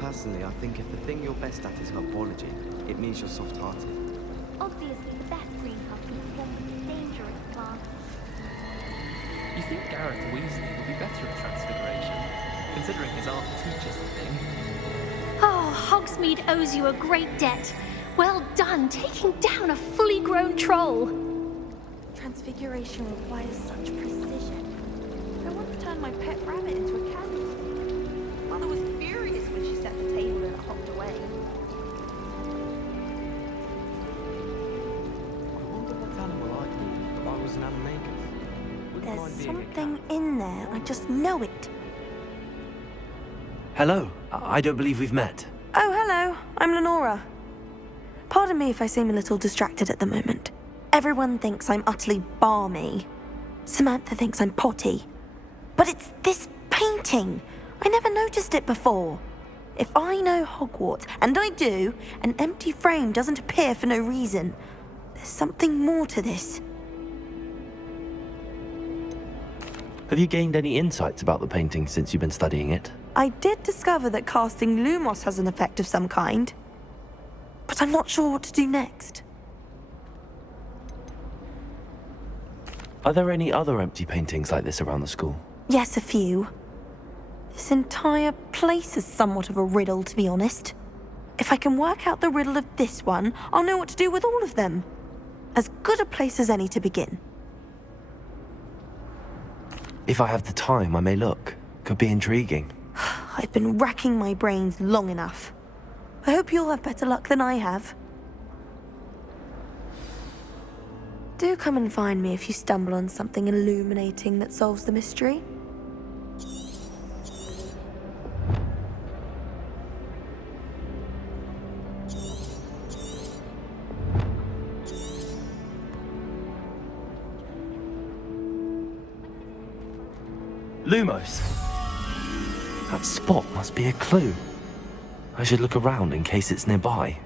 Personally, I think if the thing you're best at is herbology, it means you're soft-hearted. Obviously, the best greenhouse is formed of dangerous plants. You think Gareth Weasley would be better at Transfiguration, considering his aunt teaches the thing? Oh, Hogsmeade owes you a great debt. Well done, taking down a fully grown troll. Transfiguration requires such precision. I once turned my pet rabbit into a cat. Mother was furious when she set the table and it hopped away. I wonder what animal I'd be if I was an animagus. Wouldn't mind There's being a cat. something in there, I just know it. Hello. I don't believe we've met. Oh, hello. I'm Lenora. Pardon me if I seem a little distracted at the moment. Everyone thinks I'm utterly balmy. Samantha thinks I'm potty. But it's this painting. I never noticed it before. If I know Hogwarts, and I do, an empty frame doesn't appear for no reason. There's something more to this. Have you gained any insights about the painting since you've been studying it? I did discover that casting Lumos has an effect of some kind. But I'm not sure what to do next. Are there any other empty paintings like this around the school? Yes, a few. This entire place is somewhat of a riddle, to be honest. If I can work out the riddle of this one, I'll know what to do with all of them. As good a place as any to begin. If I have the time, I may look. Could be intriguing. I've been racking my brains long enough. I hope you'll have better luck than I have. Do come and find me if you stumble on something illuminating that solves the mystery. Lumos! That spot must be a clue. I should look around in case it's nearby.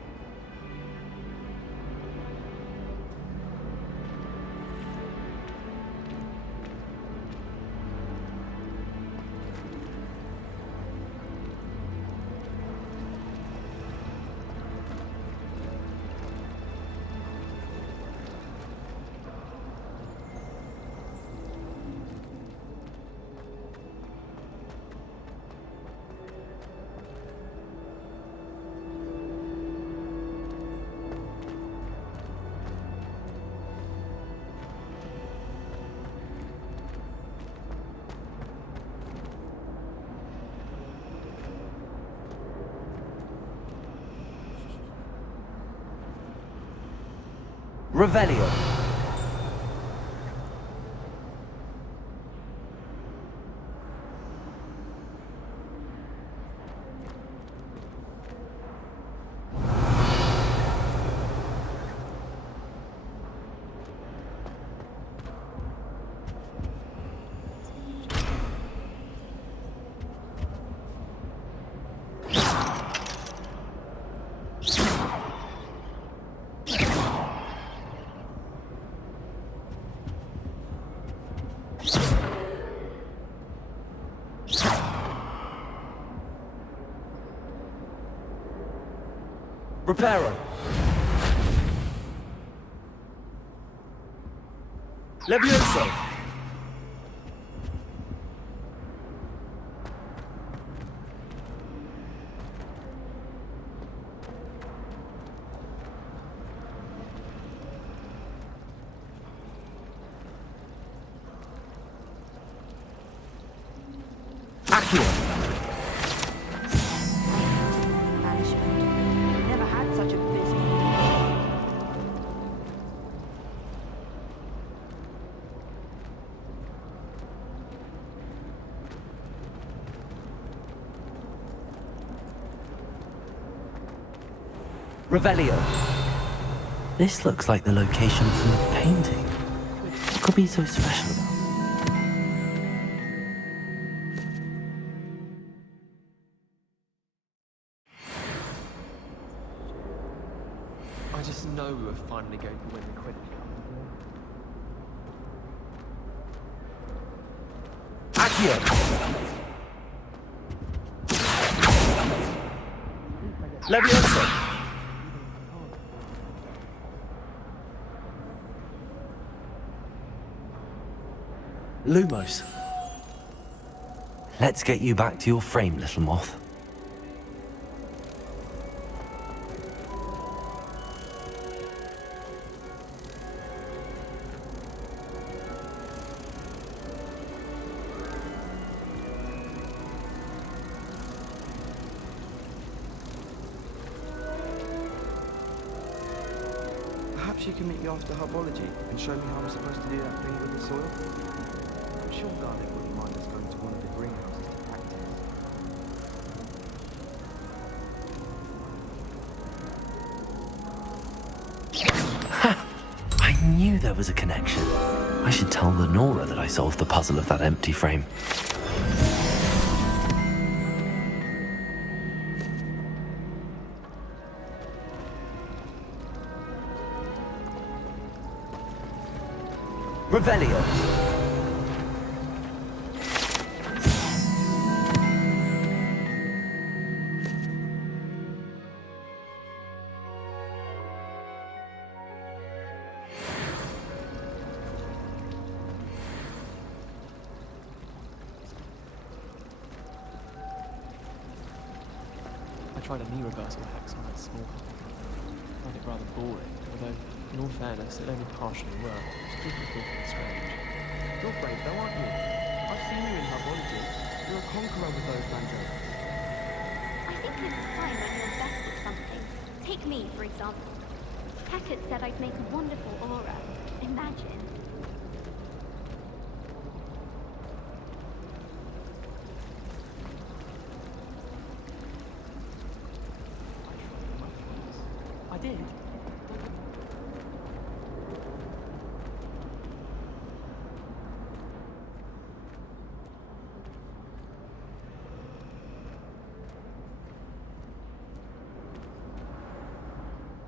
Revelio. Reparo. Levioso. Banishment. Never had such a business. Revelio. This looks like the location from the painting. What could be so special about it? I just know we were finally going to win the Quidditch Cup. Accio! Leviosa! Lumos. Let's get you back to your frame, little moth. Perhaps you can meet me after herbology and show me how I'm supposed to do that thing with the soil? I'm sure Garlic wouldn't mind us going to one of the greenhouses to practice. I knew there was a connection. I should tell Lenora that I solved the puzzle of that empty frame. Revelio. I tried a knee reversal hex on that small hole. I found it rather boring, although, in all fairness, it only partially worked. It's just looking strange. You're brave though, aren't you? I've seen you in herbology. You're a conqueror with those banjos. I think it's a sign when you're best at something. Take me, for example. Hackett said I'd make a wonderful aura. Imagine. I did.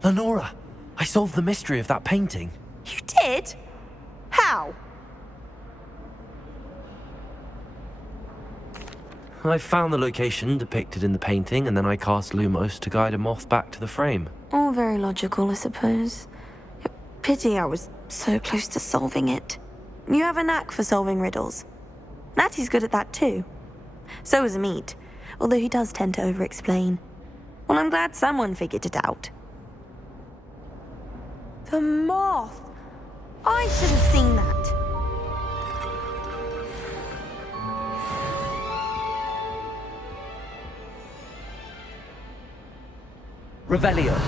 Lenora, I solved the mystery of that painting. You did? How? I found the location depicted in the painting, and then I cast Lumos to guide a moth back to the frame. All very logical, I suppose. Pity I was so close to solving it. You have a knack for solving riddles. Natty's good at that too. So is Amit, although he does tend to over-explain. Well, I'm glad someone figured it out. The moth! I should have seen that. Revelio.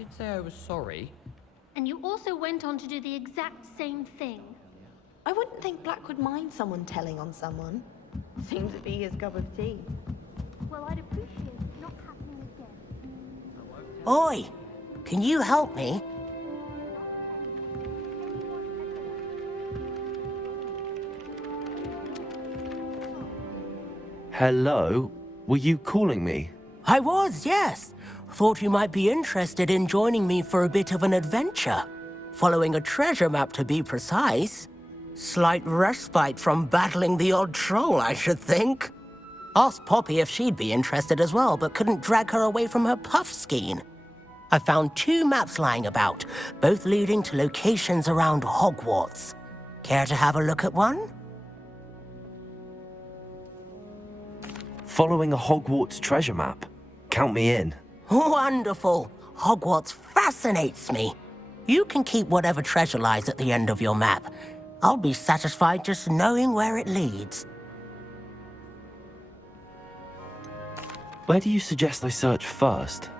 did say I was sorry. And you also went on to do the exact same thing. I wouldn't think Black would mind someone telling on someone. Seems to be his cup of tea. Well, I'd appreciate it not happening again. Oi! Can you help me? Hello? Were you calling me? I was, yes. Thought you might be interested in joining me for a bit of an adventure. Following a treasure map, to be precise. Slight respite from battling the odd troll, I should think. Asked Poppy if she'd be interested as well, but couldn't drag her away from her puff skein. I found 2 maps lying about, both leading to locations around Hogwarts. Care to have a look at one? Following a Hogwarts treasure map? Count me in. Wonderful. Hogwarts fascinates me. You can keep whatever treasure lies at the end of your map. I'll be satisfied just knowing where it leads. Where do you suggest I search first?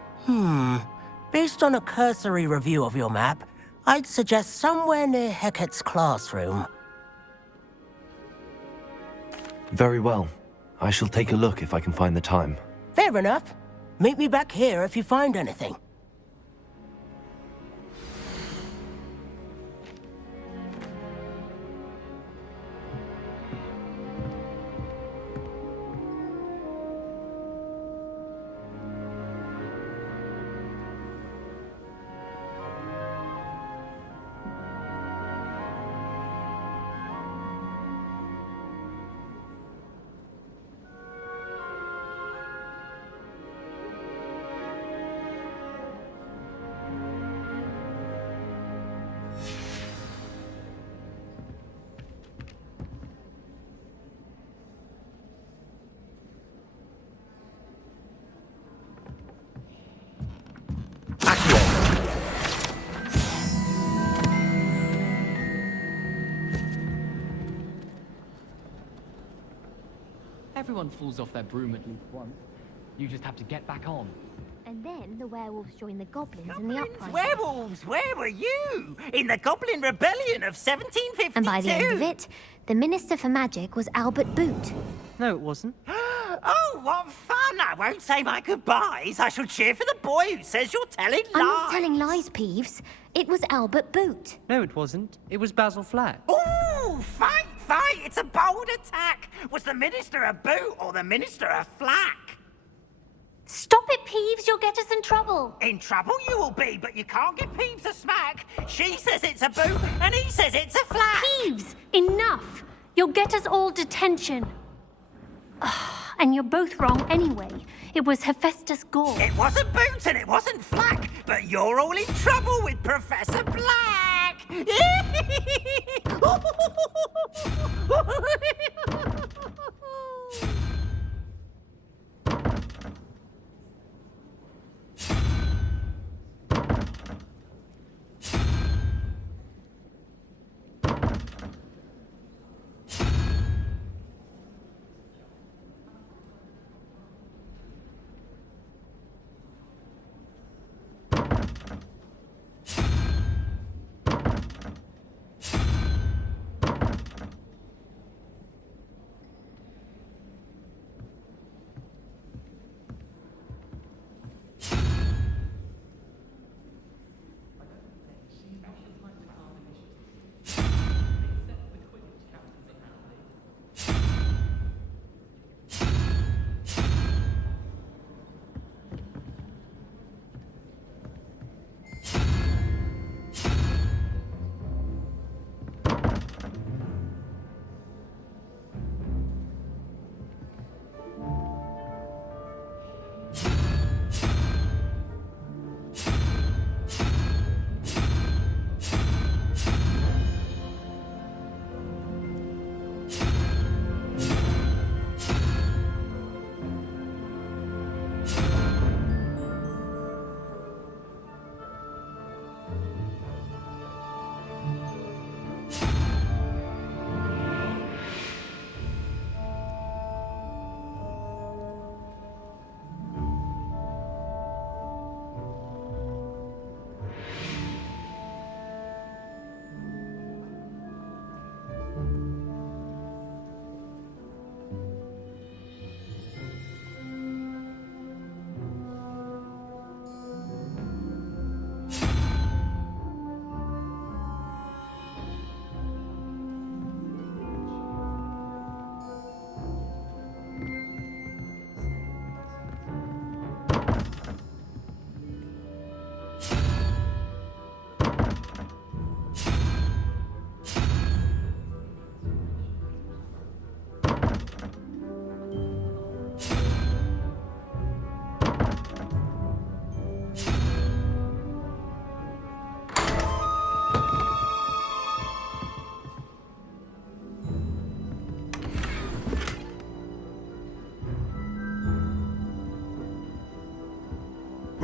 Based on a cursory review of your map, I'd suggest somewhere near Hecat's classroom. Very well. I shall take a look if I can find the time. Fair enough. Meet me back here if you find anything. Everyone falls off their broom at least once. You just have to get back on. And then the werewolves join the goblins in the uprising. Werewolves, where were you? In the Goblin Rebellion of 1752? And by the end of it, the Minister for Magic was Albert Boot. No, it wasn't. Oh, what fun! I won't say my goodbyes. I shall cheer for the boy who says you're telling lies. I'm not telling lies, Peeves. It was Albert Boot. No, it wasn't. It was Basil Flack. Ooh, fight, fight! It's a bold attack. Was the Minister a boot or the Minister a flack? Stop it, Peeves. You'll get us in trouble. In trouble you will be, but you can't give Peeves a smack. She says it's a boot and he says it's a flack. Peeves, enough. You'll get us all detention. And you're both wrong anyway. It was Hephaestus Gore. It wasn't boot and it wasn't flack, but you're all in trouble with Professor Black.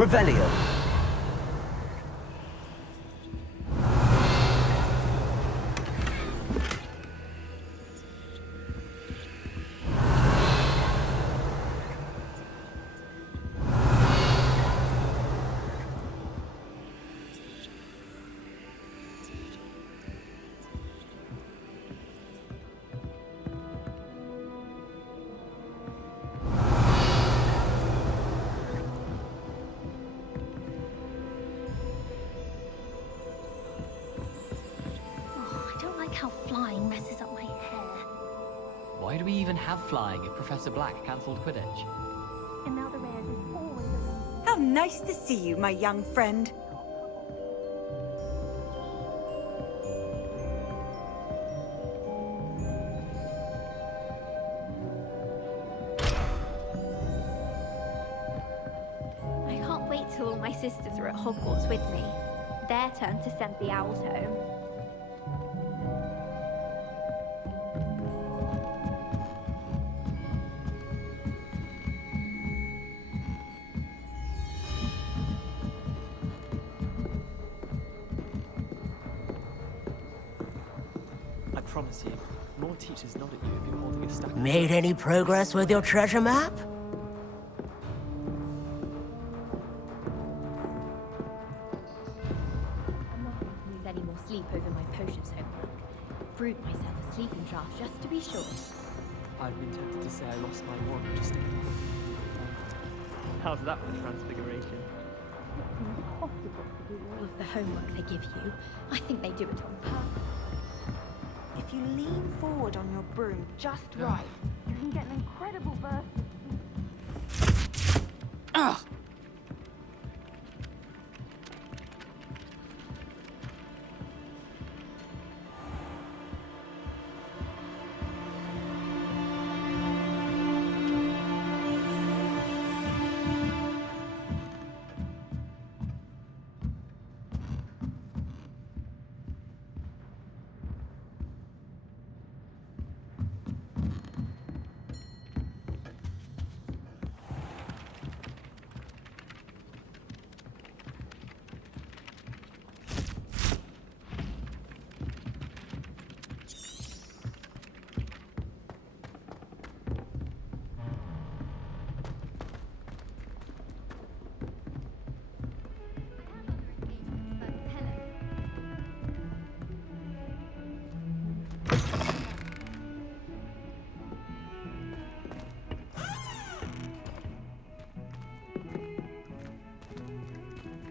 Revelio. Oh, I don't like how flying messes up my hair. Why do we even have flying if Professor Black cancelled Quidditch? Imelda Reyes is always a reason. How nice to see you, my young friend. I can't wait till all my sisters are at Hogwarts with me. Their turn to send the owls home. I promise you, more teachers nod at you if you're holding a stack of Made any progress with your treasure map? I'm not going to lose any more sleep over my potions homework. Brewed myself a sleeping draft just to be sure. I've been tempted to say I lost my wand just to... How's that for transfiguration? It's impossible to do all of the homework they give you. I think they do it on purpose. If you lean forward on your broom just right, you can get an incredible burst. Ugh!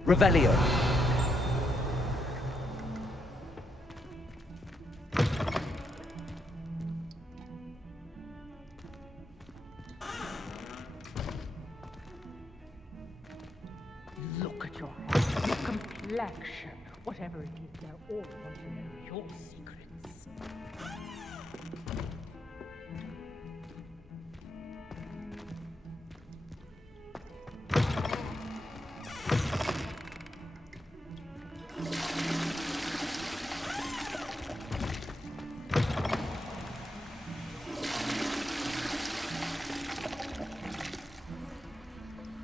Revelio. Look at your heart, your complexion. Whatever it is, they're all want to know your secrets.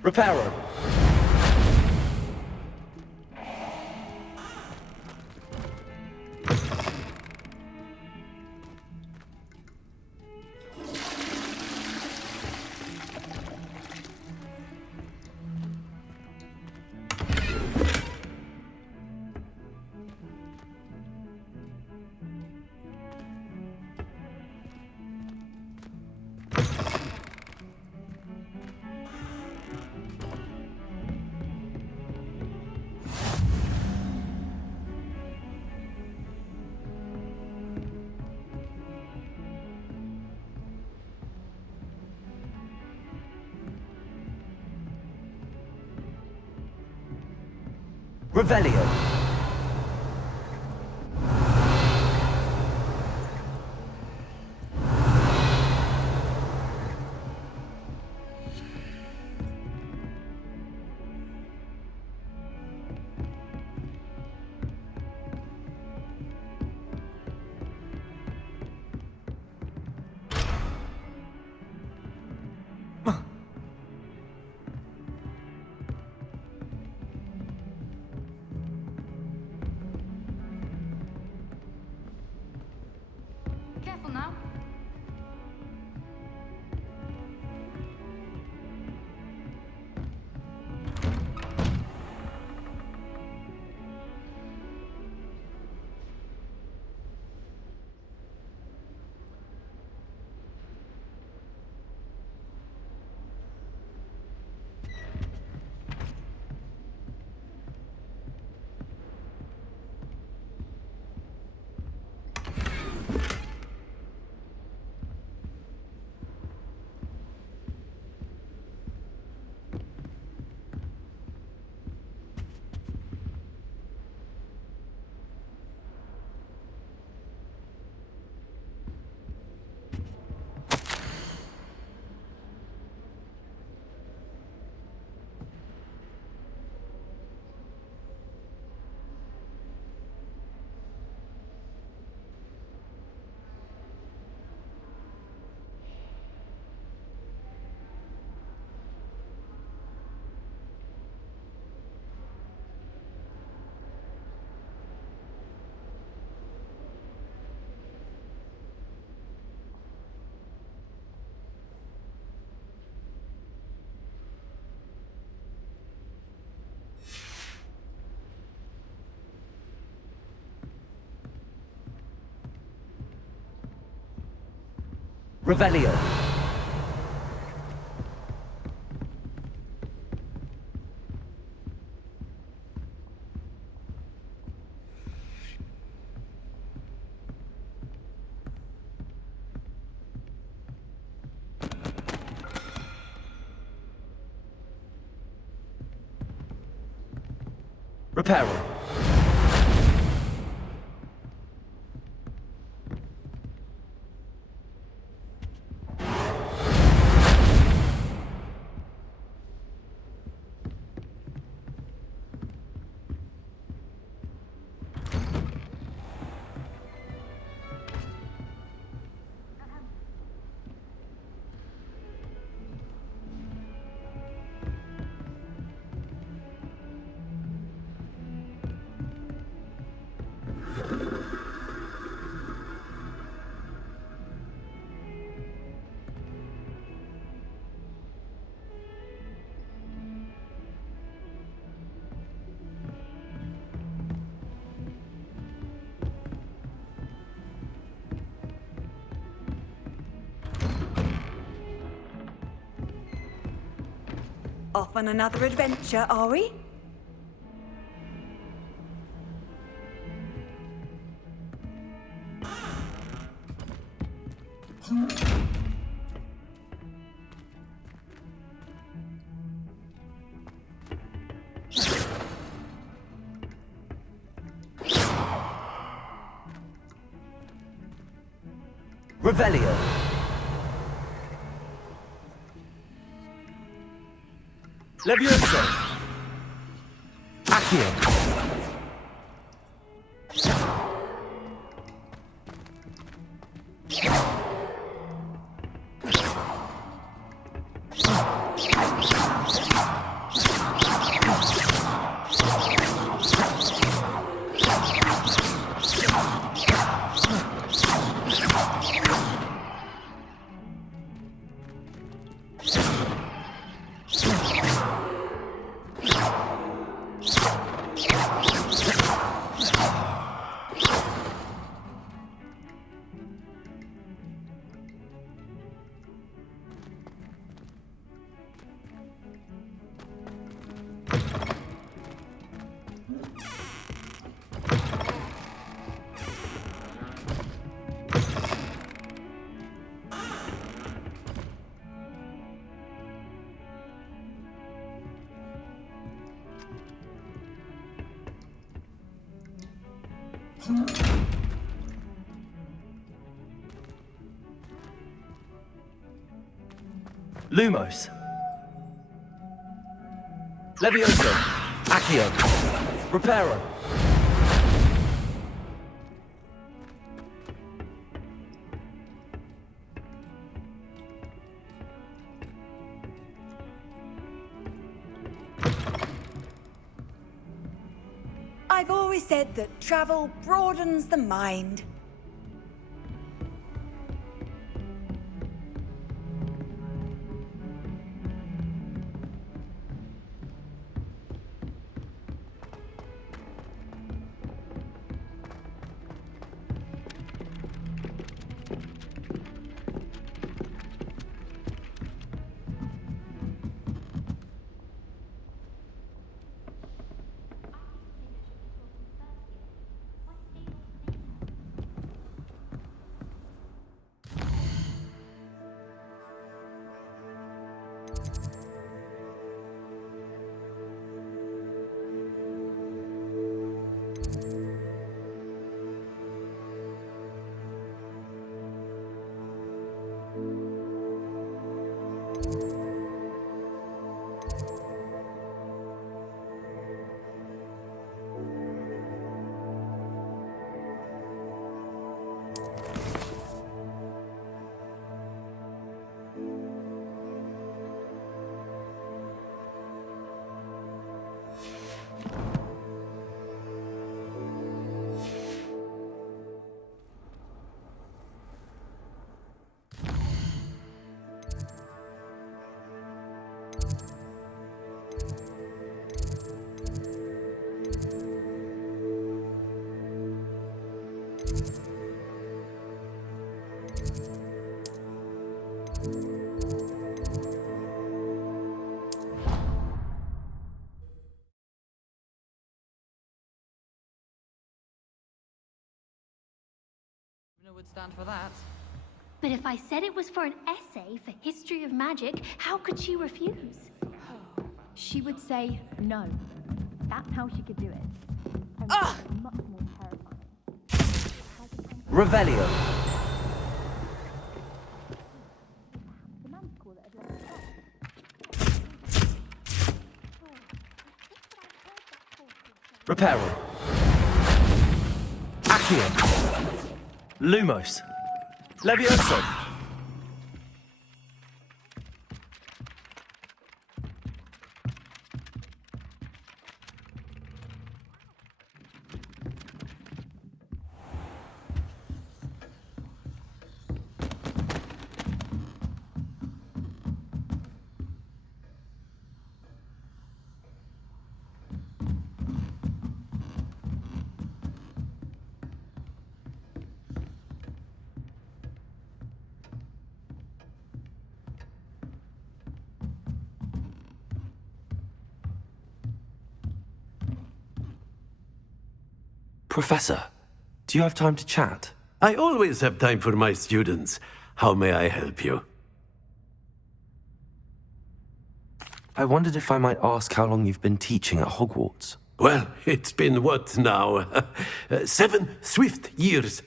Reparo. Revelio. Careful now. Revelio. Reparo. Off on another adventure, are we? Revelio. Levioso. Accio. Lumos. Levioso. Accio. Reparo. I've always said that travel broadens the mind. would stand for that. But if I said it was for an essay for history of magic, how could she refuse? She would say no. That's how she could do it. And much more terrifying. Revelio. The manticore that had left us up. Reparo. Accio. Lumos. Levioso. Professor, do you have time to chat? I always have time for my students. How may I help you? I wondered if I might ask how long you've been teaching at Hogwarts. Well, it's been what now? 7 swift years.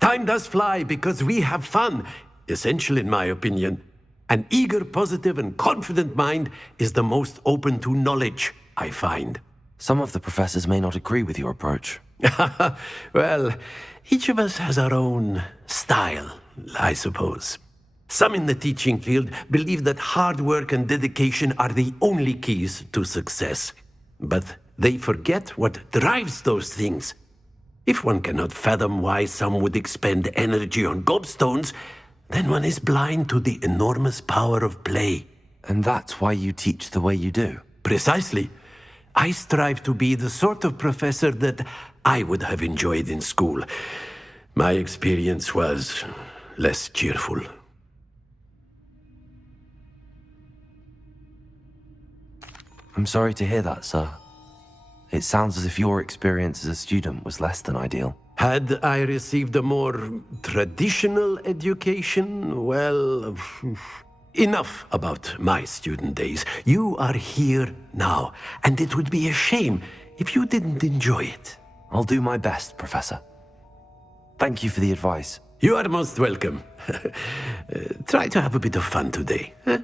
Time does fly because we have fun. Essential in my opinion. An eager, positive, and confident mind is the most open to knowledge, I find. Some of the professors may not agree with your approach. Well, each of us has our own style, I suppose. Some in the teaching field believe that hard work and dedication are the only keys to success. But they forget what drives those things. If one cannot fathom why some would expend energy on gobstones, then one is blind to the enormous power of play. And that's why you teach the way you do? Precisely. I strive to be the sort of professor that I would have enjoyed in school. My experience was less cheerful. I'm sorry to hear that, sir. It sounds as if your experience as a student was less than ideal. Had I received a more traditional education, well, enough about my student days. You are here now, and it would be a shame if you didn't enjoy it. I'll do my best, Professor. Thank you for the advice. You are most welcome. Try to have a bit of fun today, huh?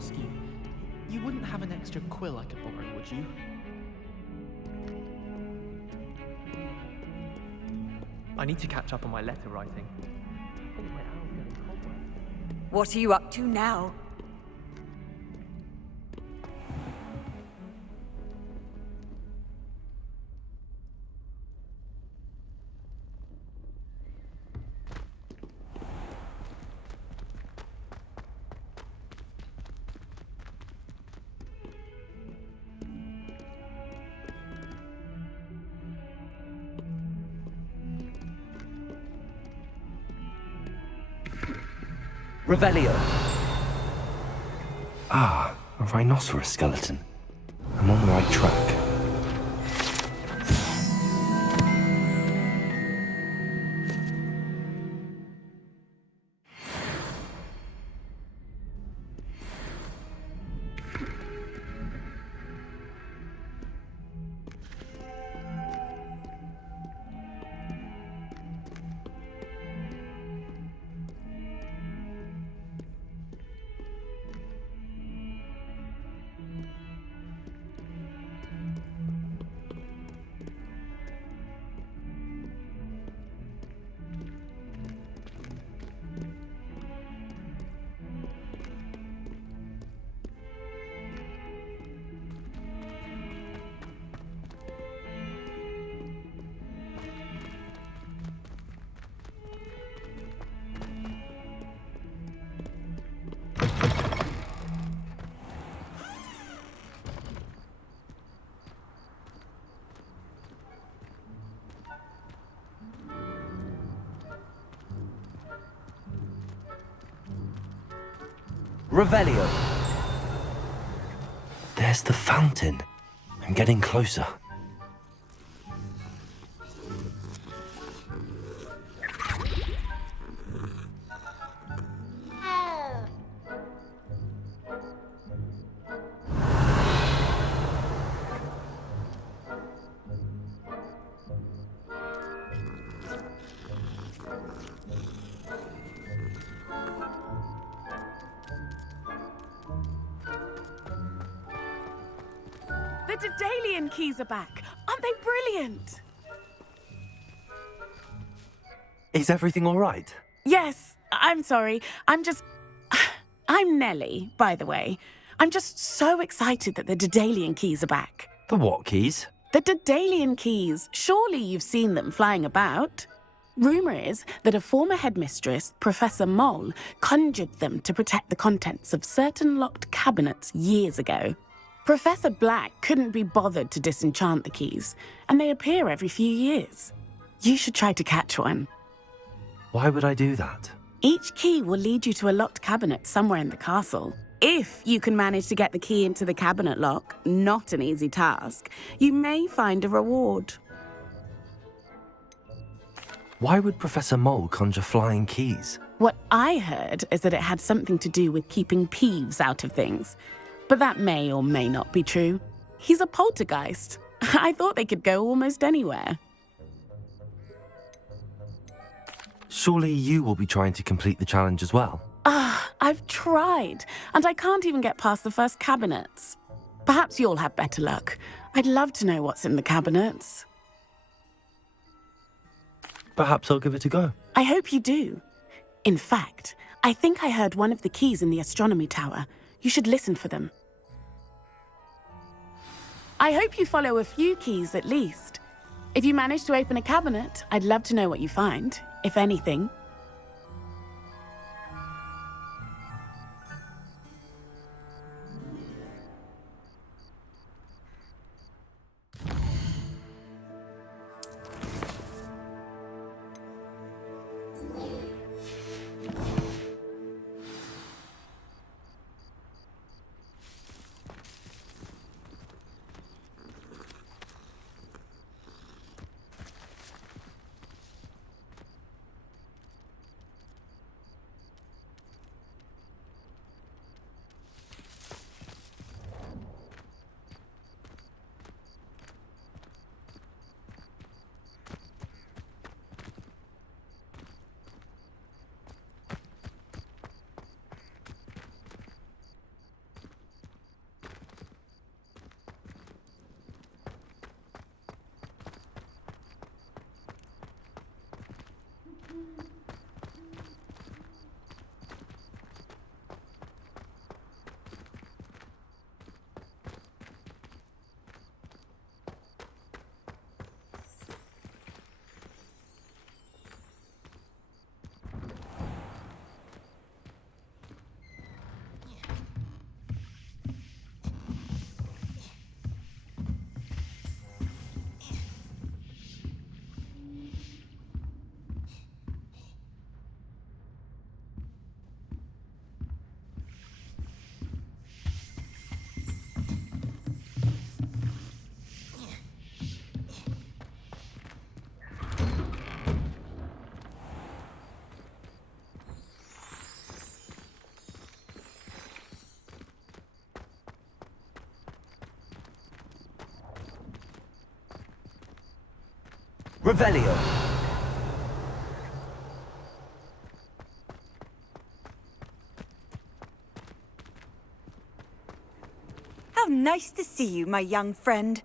ask you, you wouldn't have an extra quill I could borrow, would you? I need to catch up on my letter writing. I think my owl's getting cobwebs. What are you up to now? Revelio. Ah, a rhinoceros skeleton. I'm on the right track. Revelio. There's the fountain. I'm getting closer. The Daedalian keys are back. Aren't they brilliant? Is everything all right? Yes, I'm sorry. I'm Nellie, by the way. I'm just so excited that the Daedalian keys are back. The what keys? The Daedalian keys. Surely you've seen them flying about. Rumour is that a former headmistress, Professor Mole, conjured them to protect the contents of certain locked cabinets years ago. Professor Black couldn't be bothered to disenchant the keys, and they appear every few years. You should try to catch one. Why would I do that? Each key will lead you to a locked cabinet somewhere in the castle. If you can manage to get the key into the cabinet lock, not an easy task, you may find a reward. Why would Professor Mole conjure flying keys? What I heard is that it had something to do with keeping Peeves out of things. But that may or may not be true. He's a poltergeist. I thought they could go almost anywhere. Surely you will be trying to complete the challenge as well? I've tried, and I can't even get past the first cabinets. Perhaps you'll have better luck. I'd love to know what's in the cabinets. Perhaps I'll give it a go. I hope you do. In fact, I think I heard one of the keys in the astronomy tower. You should listen for them. I hope you follow a few keys at least. If you manage to open a cabinet, I'd love to know what you find, if anything. Revelio. How nice to see you, my young friend.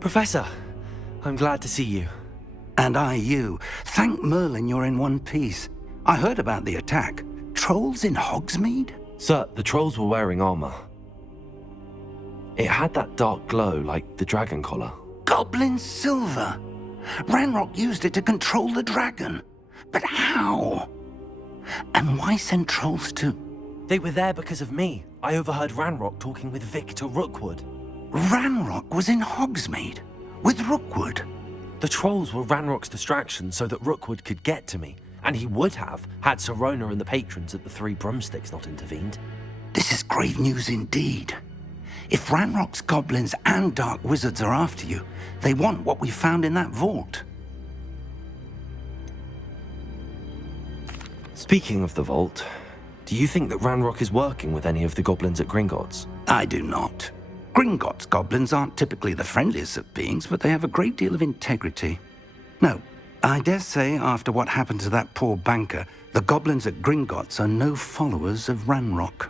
Professor, I'm glad to see you. And I you. Thank Merlin you're in one piece. I heard about the attack. Trolls in Hogsmeade? Sir, the trolls were wearing armor. It had that dark glow like the dragon collar. Goblin silver. Ranrock used it to control the dragon. But how? And why send trolls too? They were there because of me. I overheard Ranrock talking with Victor Rookwood. Ranrock was in Hogsmeade with Rookwood. The trolls were Ranrock's distraction so that Rookwood could get to me, and he would have had Sirona and the patrons at the Three Broomsticks not intervened. This is grave news indeed. If Ranrock's goblins and dark wizards are after you, they want what we found in that vault. Speaking of the vault, do you think that Ranrock is working with any of the goblins at Gringotts? I do not. Gringotts goblins aren't typically the friendliest of beings, but they have a great deal of integrity. No, I dare say after what happened to that poor banker, the goblins at Gringotts are no followers of Ranrock.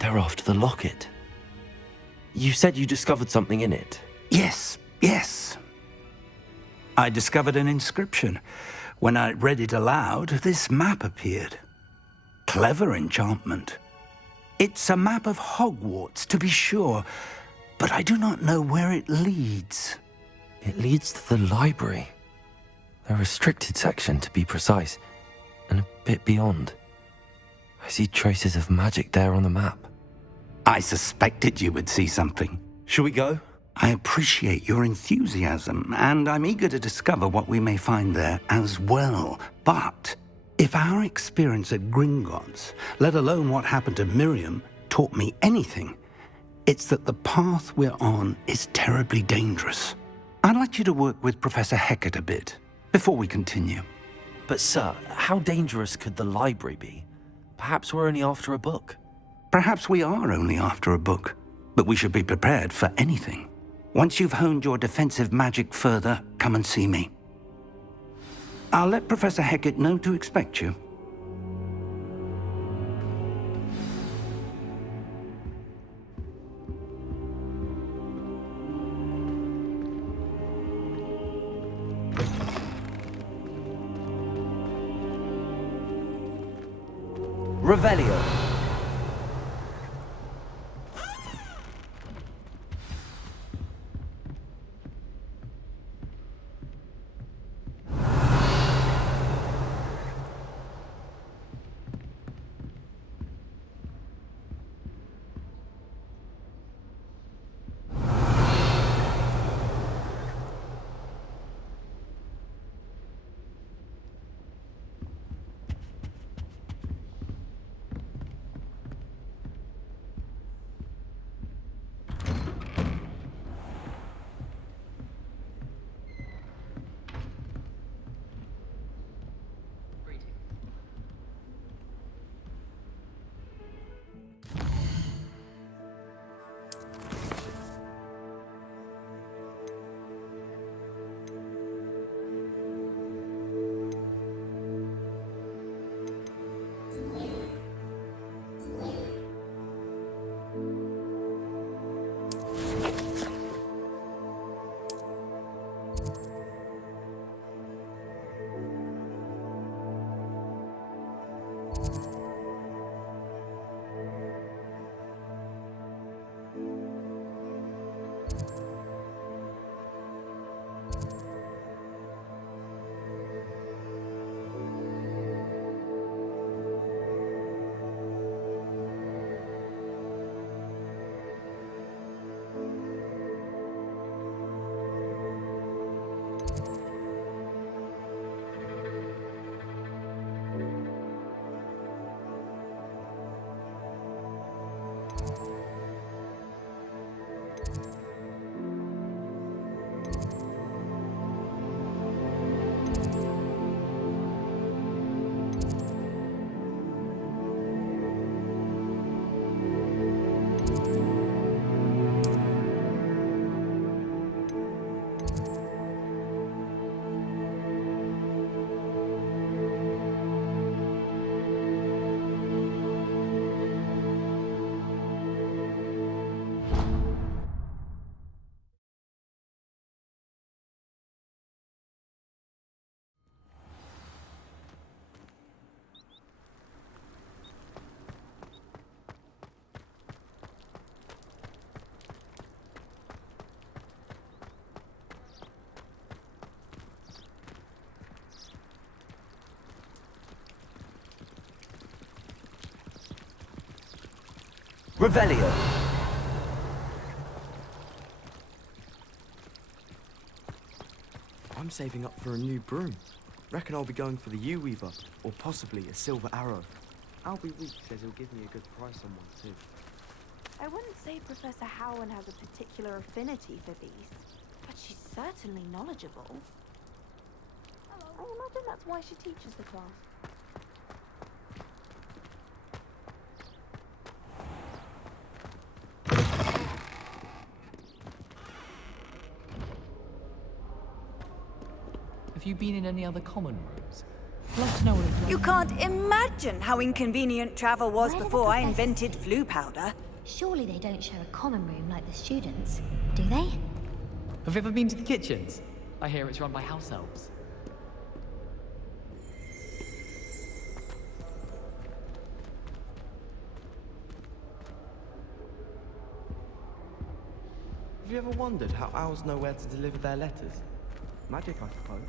They're after the locket. You said you discovered something in it. Yes. I discovered an inscription. When I read it aloud, this map appeared. Clever enchantment. It's a map of Hogwarts, to be sure, but I do not know where it leads. It leads to the library. The restricted section, to be precise, and a bit beyond. I see traces of magic there on the map. I suspected you would see something. Shall we go? I appreciate your enthusiasm, and I'm eager to discover what we may find there as well. But if our experience at Gringotts, let alone what happened to Miriam, taught me anything, it's that the path we're on is terribly dangerous. I'd like you to work with Professor Hecat a bit before we continue. But sir, how dangerous could the library be? Perhaps we're only after a book. Perhaps we are only after a book, but we should be prepared for anything. Once you've honed your defensive magic further, come and see me. I'll let Professor Hecat know to expect you. Revelio. Revelio. I'm saving up for a new broom. Reckon I'll be going for the U-Weaver, or possibly a silver arrow. Albie Week says he'll give me a good price on one too. I wouldn't say Professor Howland has a particular affinity for these, but she's certainly knowledgeable. I imagine that's why she teaches the class. Have you been in any other common rooms? I'd love to know what it's like. You can't imagine how inconvenient travel was before I invented flu powder. Surely they don't share a common room like the students, do they? Have you ever been to the kitchens? I hear it's run by house elves. Have you ever wondered how owls know where to deliver their letters? Magic, I suppose.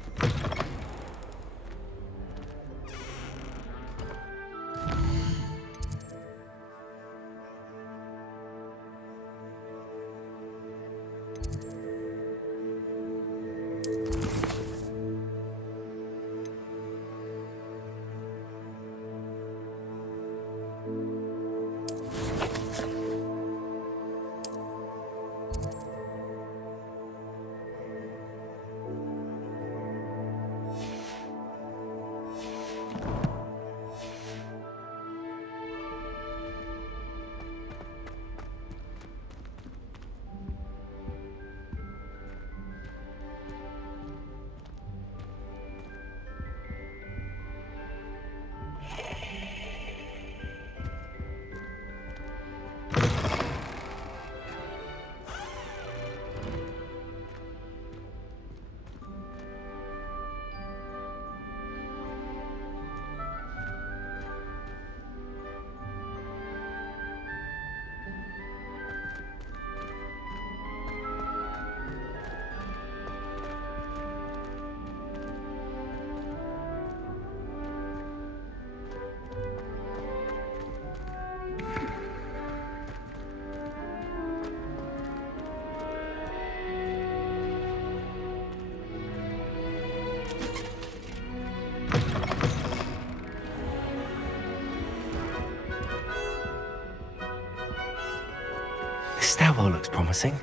This stairwell looks promising.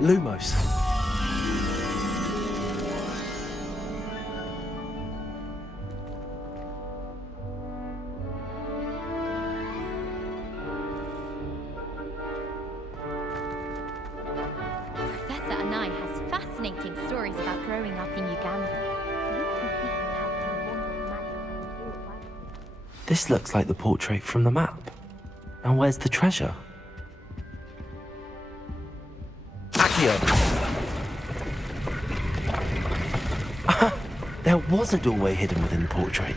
Lumos. Professor Anai has fascinating stories about growing up in Uganda. This looks like the portrait from the map. Now where's the treasure? Acne Revelio! There was a doorway hidden within the portrait.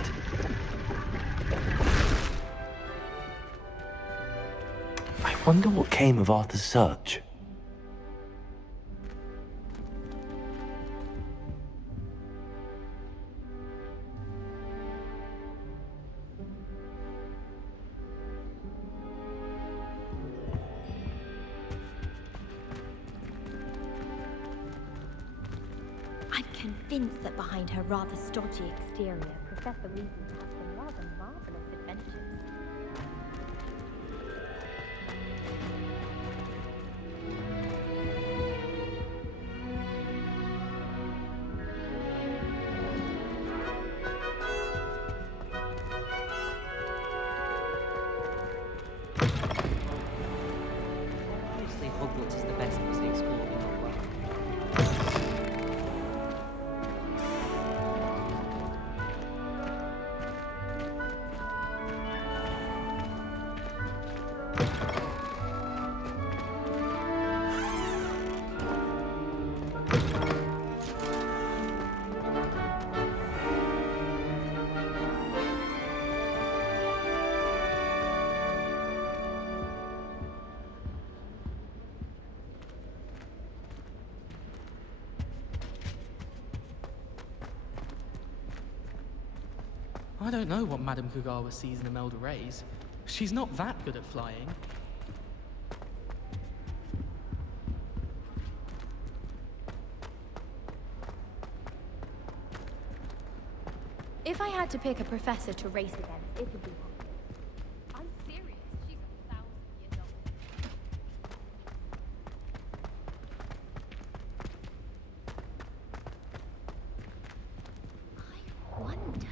I wonder what came of Arthur's search. I'm convinced that behind her rather stodgy exterior, Professor Weasley has some rather marvelous adventures. Obviously, Hogwarts is the best of the school in the world. I don't know what Madame Kugawa sees in Imelda Reyes. She's not that good at flying. If I had to pick a professor to race against, it would be Hogwarts. I'm serious. She's 1,000 years old. I wonder.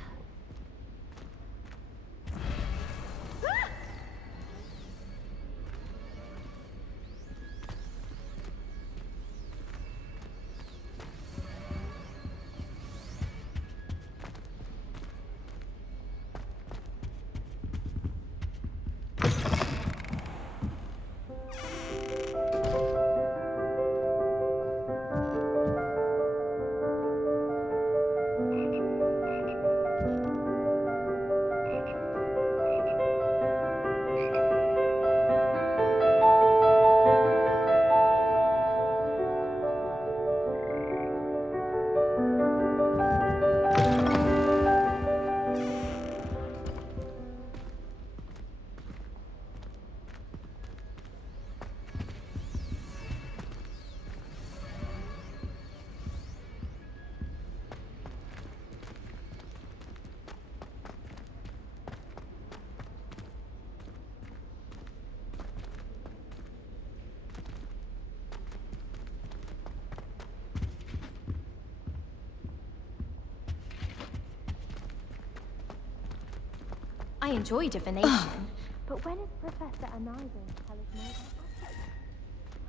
I enjoy divination, but when is Professor Anai going to tell us more about Hogwarts?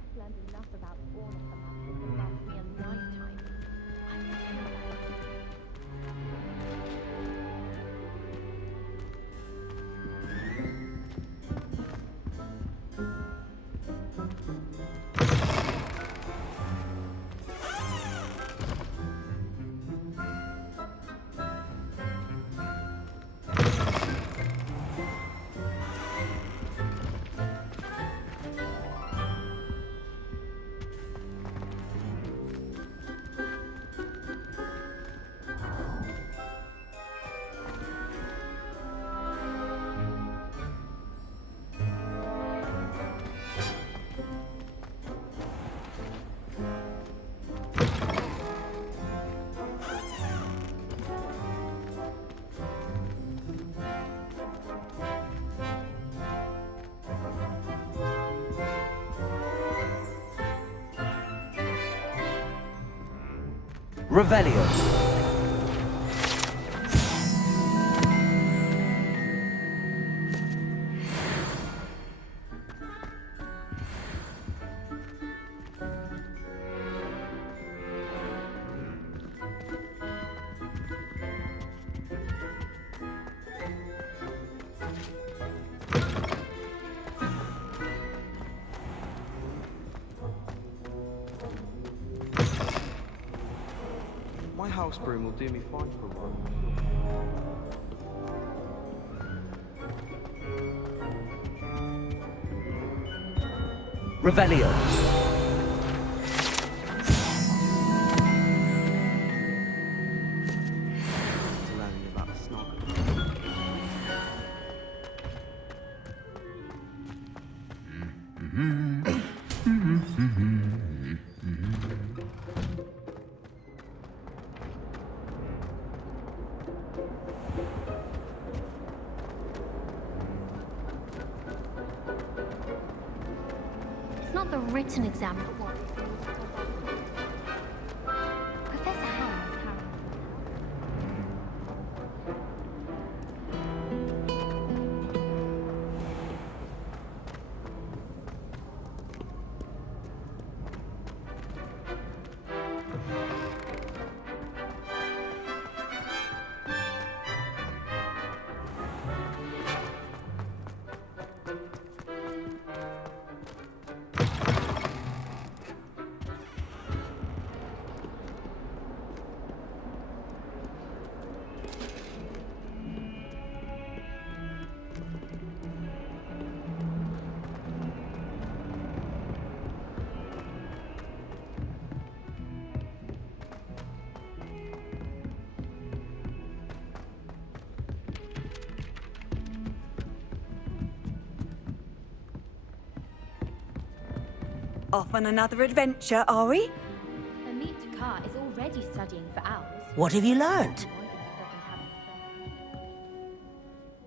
I've learned enough about ornithopter to last me a lifetime. Revelio. house broom will do me fine for a while. Revelio. Learning about the snog. It's not the written exam that worries me. Professor Howard's carrying. Off on another adventure, are we? Amit Takar is already studying for owls. What have you learned?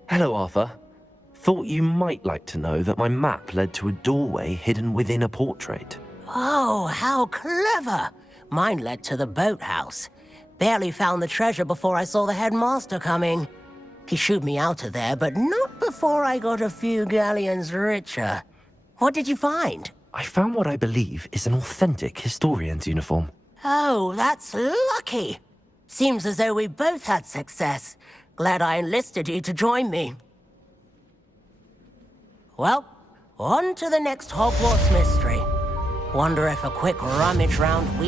Hello, Arthur. Thought you might like to know that my map led to a doorway hidden within a portrait. Oh, how clever! Mine led to the boathouse. Barely found the treasure before I saw the headmaster coming. He shooed me out of there, but not before I got a few galleons richer. What did you find? I found what I believe is an authentic historian's uniform. Oh, that's lucky. Seems as though we both had success. Glad I enlisted you to join me. Well, on to the next Hogwarts mystery. Wonder if a quick rummage round